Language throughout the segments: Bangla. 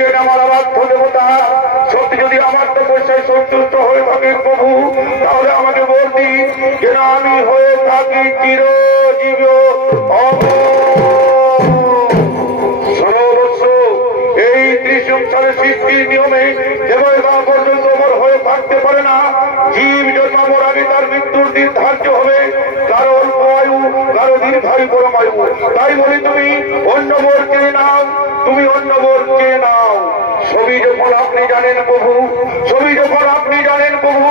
দেখছেন আমার আরাধ্য দেবতা, সত্যি যদি আমার তপস্যায় সন্তুষ্ট হয়ে থাকেন প্রভু, তাহলে আমাকে বল দিন যেন আমি হয়ে থাকি চিরজীব সর্বস্ব। এই ত্রিসংসারের সৃষ্টির নিয়মে দেবতা পর্যন্ত অমর হয়ে থাকতে পারে না। জীব জন্মানোর আগে তার মৃত্যুর দিন ধার্য হবে, কারো অল্পায়ু, কারো দীর্ঘায়ু পরমায়ু। তাই বলি তুমি অন্য মোর চেয়ে নাও, তুমি অন্য মোর চেয়ে নাও। সবই যখন আপনি জানেন প্রভু, সবই যখন আপনি জানেন প্রভু,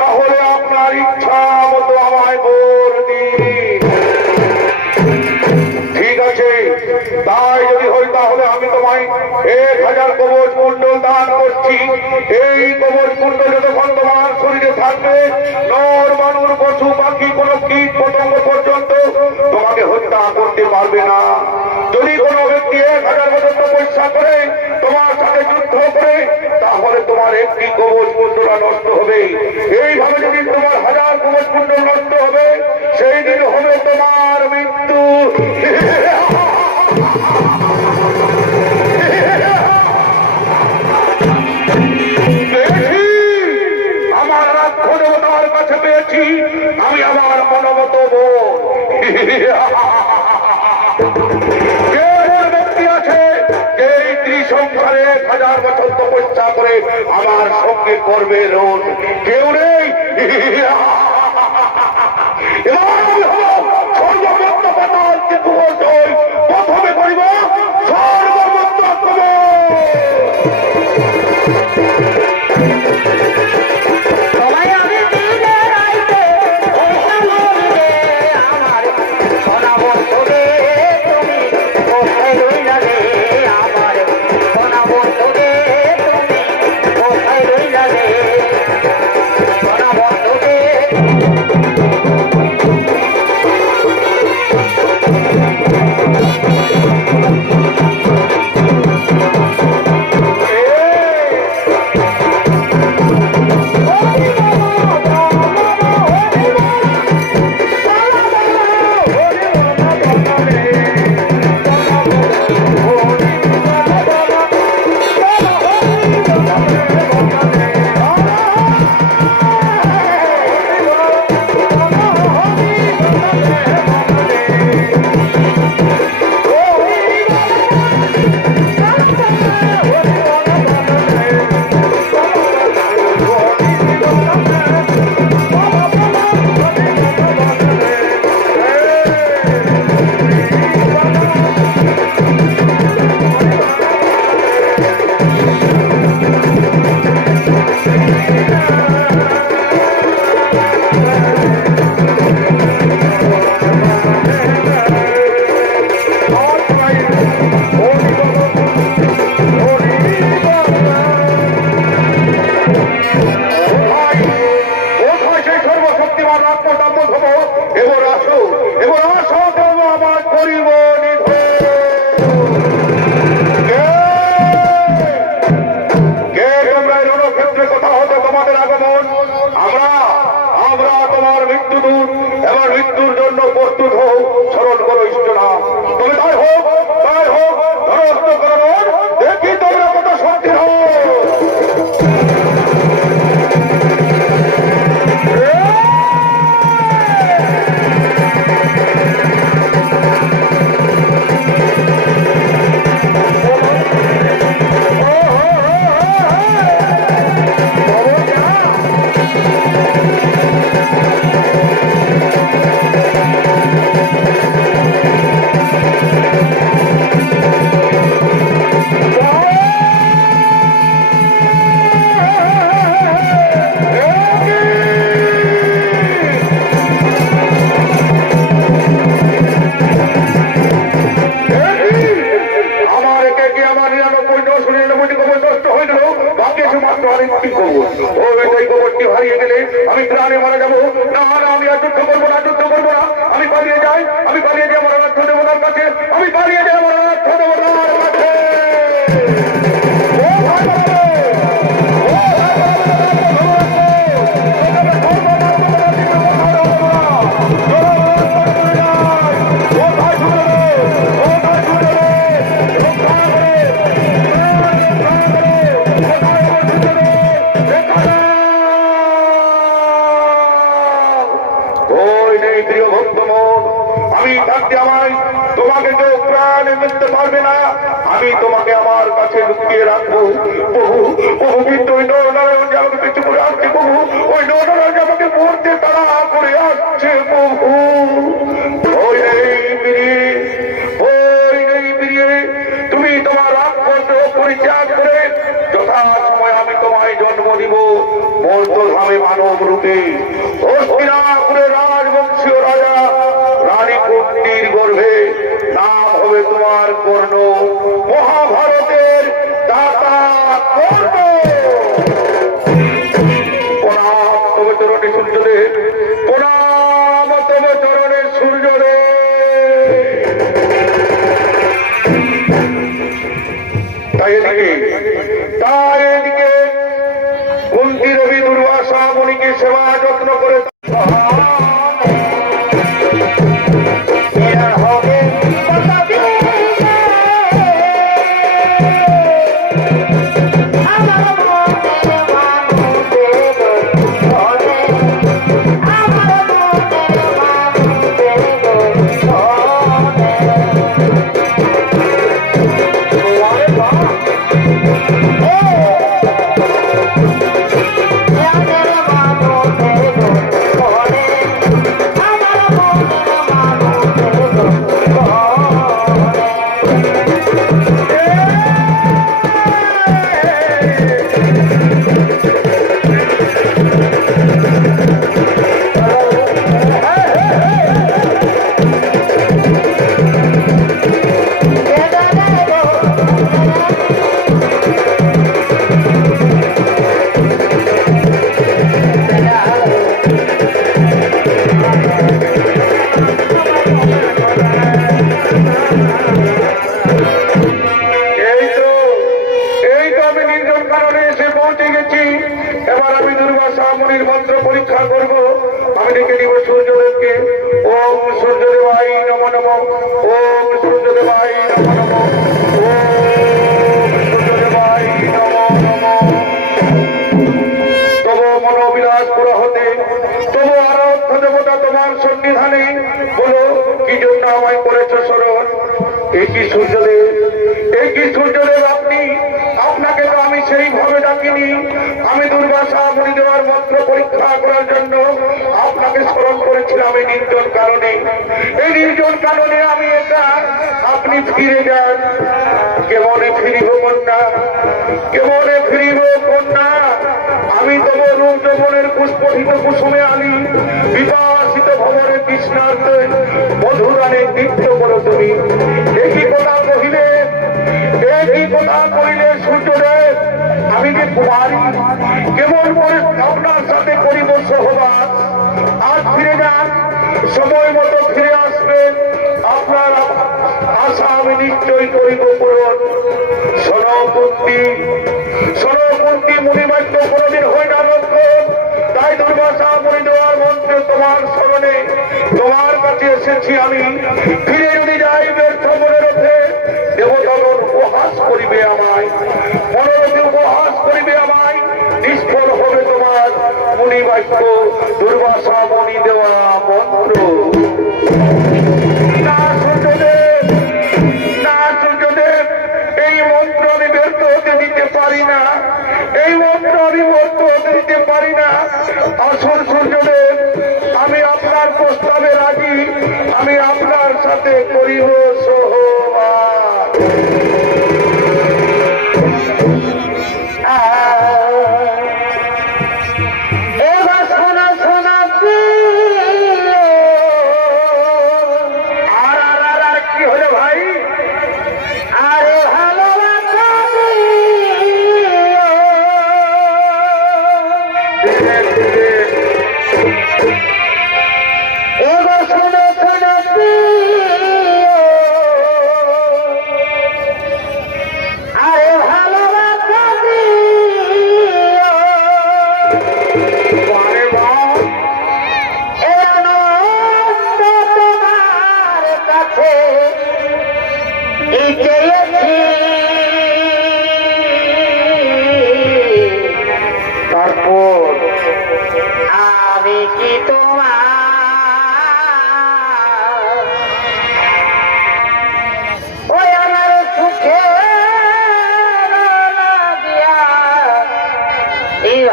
তাহলে আপনার ইচ্ছা মতো আমায় বল দিন। ঠিক আছে, তাই যদি হয় তাহলে আমি তোমায় 1000 কবচ কুণ্ডল দান করছি। এই কবচ কুণ্ডল যতক্ষণ তোমার শরীরে থাকবে, নর মানুষ পশু পাখি কোন কীট পতঙ্গ পর্যন্ত তোমাকে হত্যা করতে পারবে না। যদি কোনো ব্যক্তি 1000 বছর তপস্যা করে তোমার সাথে যুদ্ধ করে, তাহলে তোমার একটি কবচ কুণ্ডল নষ্ট হবে। এইভাবে যদি তোমার 1000 কবচ কুণ্ডল নষ্ট হবে, সেই দিন হবে তোমার মৃত্যু। আমার আরাধ্য দেবতার কাছে পেয়েছি আমি আমার মনোমত ব্যক্তি আছে এই ত্রিসংসারে 1000 বছর তপস্যা করে আমার সঙ্গে করবে রোন, কেউ নেই। সর্বমত্ত পাতাল কিন্তু প্রথমে করিব সর্বমত্ত আমি তোমাকে আমার কাছে লুকিয়ে রাখবো প্রভু। প্রভু কিন্তু ওই নরনারায়ণ যে আমাকে পিছু করে আসছে প্রভু, ওই নরনারায়ণ যে আমাকে মরতে তাড়া করে আসছে প্রভু। ওই নেই ফিরিয়ে, ওই নেই ফিরিয়ে, তুমি তোমার রাজপথ পরিত্যাগ করে যথা সময় আমি তোমায় জন্ম দিব মর্তধামে মানব রূপে। হস্তিনাপুরের রাজবংশীয় রাজা রানী কুন্তির গর্ভে, নাম হবে তোমার কর্ণ, মহাভারতের দাতা কর্ণ। প্রণাম তবে চরণে সূর্যদেব, প্রণাম তবে চরণে সূর্যদেব। তাই এদিকে কুন্তি দেবী দুর্বাসা মুনিকে সেবা যত্ন করে আমি দুর্বাসা মুনি দেওয়ার মন্ত্র পরীক্ষা করার জন্য আপনাকে স্মরণ করেছিলাম এই নির্জন কারণে। এই নির্জন কারণে আমি এটা আপনি ফিরে যান। কেমনে ফিরিব কন্যা, কেমনে ফিরিব কন্যা? আমি তব রূপ যৌবনের পুষ্পহিত কুসুমে আলি, বিকাশিত ভবনে কৃষ্ণার্থ মধুরানে নৃত্য করো তুমি। একই কথা কহিলে, একই কথা কহিলে সূর্যদেব, আমি যে কুমারী কেমন করে আপনার সাথে করিব সহবাস। আজ ফিরে যান, সময় মতো ফিরে আসবেন, আপনার আশা আমি নিশ্চয়ই করিব পূরণ। সনকুন্তি, সনকুন্তি মুনিবাক্য কোনদিন হয় না লক্ষ্য। তাই দুর্বাসা মুনি দেওয়ার মন্ত্রে তোমার স্মরণে তোমার কাছে এসেছি আমি। ফিরে যদি যাই ব্যর্থ মনে রথে, দেবতাগণ উপহাস করিবে আমায়, মনোরথে উপহাস করিবে আমায়। নিষ্ফল হবে তোমার মুনি বাক্য, দুর্বাসা মুনি দেওয়া মন্ত্র। না সূর্যদেব, না সূর্যদেব, এই মন্ত্র আমি ব্যর্থ হতে দিতে পারি না, এই মন্ত্র আমি ব্যর্থ হতে দিতে পারি না। আসুন সূর্যদেব, আমি আপনার প্রস্তাবে রাজি, আমি আপনার সাথে করিব সহবাস।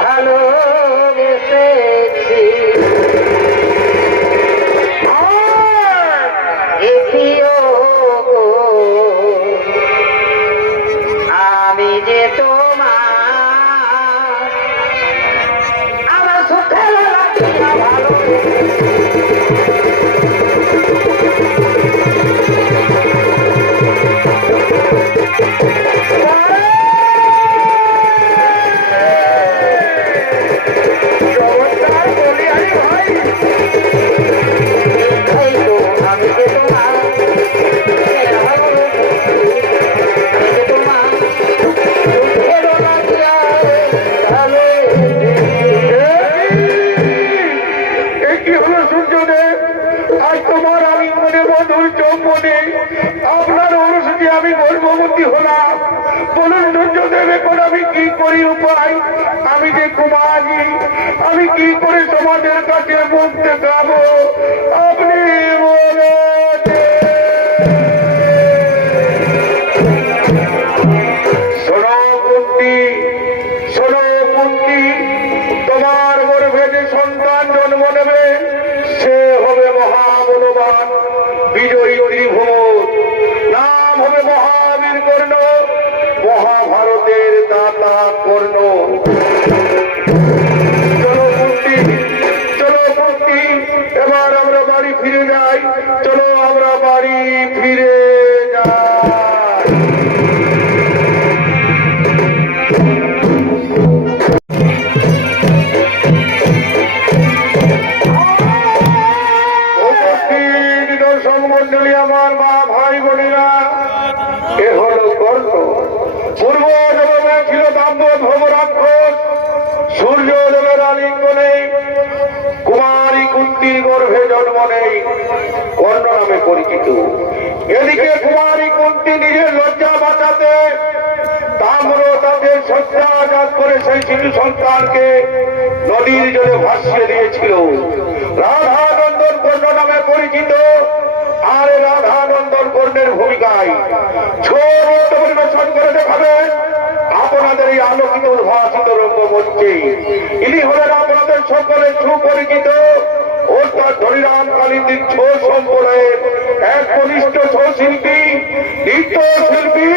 ভালোবেসেছি এটিও আমি যে তোমার আমার সুখের লাগিয়া ভালো আপনার অনুষ্ঠি আমি গর্ভবতী হলাম বলুন সূর্যদেব এখন আমি কি করি উপায় আমি যে কুমারী আমি কি করে সমাজের কাছে মুখ দেখাবো আপনি শোনো কুন্তি শোনো কুন্তি তোমার গর্ভে যে সন্তান জন্ম নেবে সে হবে মহাবলবান বিজয়ী ত্রিভুবন নাম হবে মহাবীর কর্ণ মহাভারতের দাতা কর্ণ চলো কুন্তি এবার আমরা বাড়ি ফিরে যাই চলো আমরা বাড়ি ফিরে যাই মন্ডলী আমার মা ভাই বোনেরা এ হলো কর্ণ পূর্ব জগতে ছিল দাম্পত্য ভবরাক্ষস সূর্যদেবের আলিঙ্গনে কুমারী কুন্তির গর্ভে জন্ম নেই কর্ণ নামে পরিচিত এদিকে কুমারী কুন্তি নিজের লজ্জা বাঁচাতে তাম্র তাদের সজ্জাজাত করে সেই শিশু সন্তানকে নদীর জলে ভাসিয়ে দিয়েছিল রাধা নন্দন কর্ণ নামে পরিচিত আর রাধানন্দন কর্ণের ভূমিকায় ছোট পরিবেশন করে দেখাবেন আপনাদের এই আলোকিত উদ্ভাসিত রঙ্গমঞ্চে ইনি হলেন আপনাদের সকলের সুপরিচিত অর্থাৎ হরিরাম কালীন্দির ছৌ সম্প্রদায়ের এক কনিষ্ঠ ছৌ শিল্পী নৃত্য শিল্পী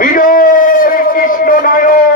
বিজয় কৃষ্ণ নায়ক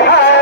ভাই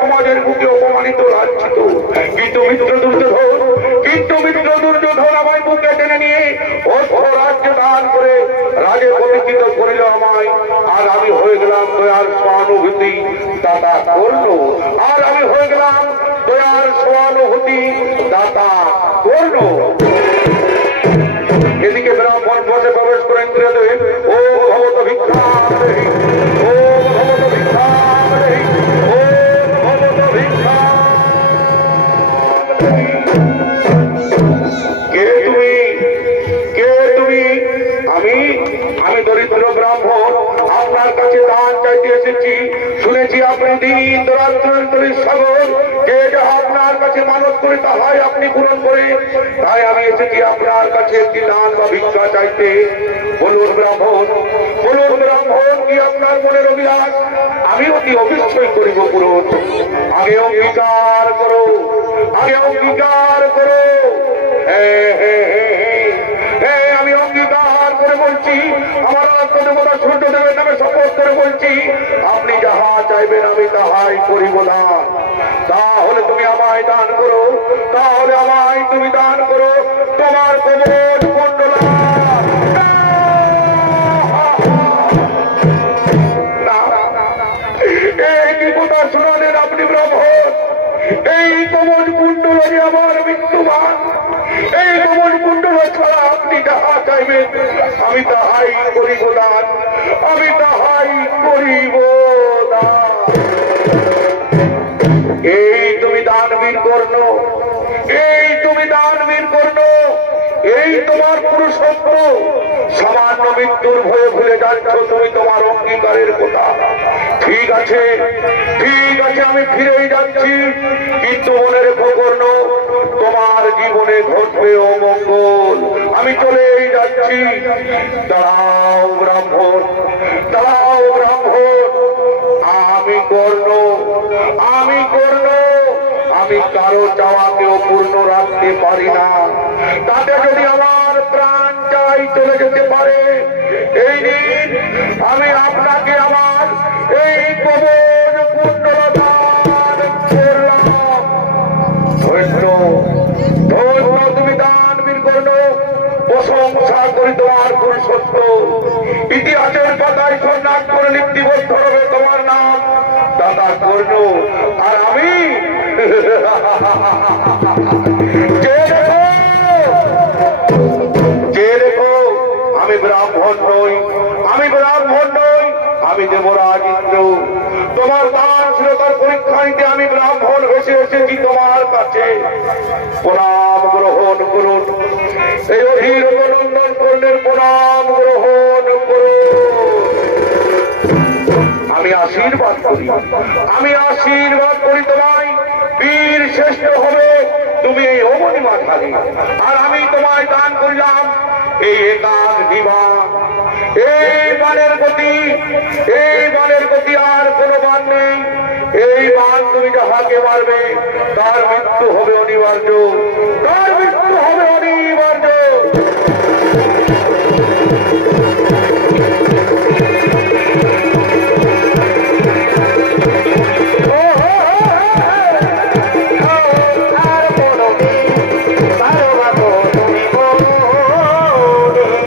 সমাজের বুকে অপমানিত লাঞ্ছিত, কিন্তু মিত্র দুর্যোধন আমায় বুকে টেনে নিয়ে অস্ত্র রাজ্য দান করে রাজে প্রতিষ্ঠিত করিল আমায়। আর আমি হয়ে গেলাম দয়ার সহানুভূতি দাতা করল, আর আমি হয়ে গেলাম দয়ার সহানুভূতি দাতা করল। এদিকে ব্রাহ্মণ বসে প্রবেশ করে ইন্দ্রিয় দেবেন, ও ভগবত ভিক্ষা দেহি, ও ভগবত ভিক্ষা দেহি, ও ভগবত ভিক্ষা দেহি। কে তুমি? কে তুমি? আমি দরিদ্র ব্রাহ্মণ, আপনার কাছে দান চাইতে এসেছি। শুনেছি আপনি দিন রাত্রের সাগর, যে যা আপনার কাছে মানত করে তাহাই আপনি পূরণ করে। তাই আমি এসেছি আপনার কাছে একটি দান বা ভিক্ষা চাইতে। বলুন ব্রাহ্মণ, কি আপনার মনের অভিলাষ? আমি অতি অবশ্যই করিব পূরণ। আগে অঙ্গীকার করো, আগে অঙ্গীকার করো। আমি অঙ্গীকার করে বলছি, আমার দেবতা সূর্যদেবের নামে শপথ করে বলছি, আপনি যাহা চাইবেন আমি তাহাই করিব দান। তাহলে তুমি আমায় দান করো, তাহলে আমায় তুমি দান করো তোমার কবচ কুণ্ডলা। এই কি কথা শুনালেন আপনি ব্রাহ্মণ? এই কবচ কুণ্ডল যে আমার মৃত্যুমান, এই কবচ কুণ্ডল ছাড়া আপনি যাহা চাইবেন আমি তাহাই করিব দান, আমি তাহাই করিব দান। এই তুমি দানবীর কর্ণ, এই তুমি দানবীর কর্ণ, এই তোমার পুরুষত্ব। সামান্য মৃত্যুর ভয়ে ভুলে যাচ্ছ তুমি তোমার অঙ্গীকারের কথা। ঠিক আছে, ঠিক আছে, আমি ফিরেই যাচ্ছি, কিন্তু মনে রেখো কর্ণ, তোমার জীবনে ঘটবে অমঙ্গল। আমি চলেই যাচ্ছি। দাঁড়াও ব্রাহ্মণ, দাঁড়াও ব্রাহ্মণ। আমি কর্ণ, আমি কর্ণ, আমি কারো চাওয়াকেও পূর্ণ রাখতে পারি না। তাতে যদি আমার প্রাণ চাই চলে যেতে পারে, এই দিন আমি আপনাকে আমার এই কবচ কুণ্ডল দান করলাম। ধন্য ধন্য তুমি দানবীর কর্ণ, প্রশংসা করি তোমার পুরুষত্ব। ইতিহাসের পাতায় সন্ন্যাস করে লিপিবদ্ধ হবে তোমার নাম দাতা কর্ণ। আর আমি যে দেখো আমি ব্রাহ্মণ নই, আমি ব্রাহ্মণ নই, আমি দেবরাজ ইন্দ্র। তোমার দানশীলতার পরীক্ষা নিতে আমি ব্রাহ্মণ ভেসে এসেছি তোমার কাছে। প্রণাম গ্রহণ করুন, এই অধীর নন্দন কর্ণের প্রণাম গ্রহণ করুন। আমি আশীর্বাদ করি, আমি আশীর্বাদ করি তোমায় বীর শ্রেষ্ঠ হবে তুমি এই অবনীমা ধারী। আর আমি তোমায় দান করিলাম এই একাক দিবা। এই বানের গতি, এই বানের গতি আর কোনো বান নেই। এই বান তুমি যাহাকে মারবে তার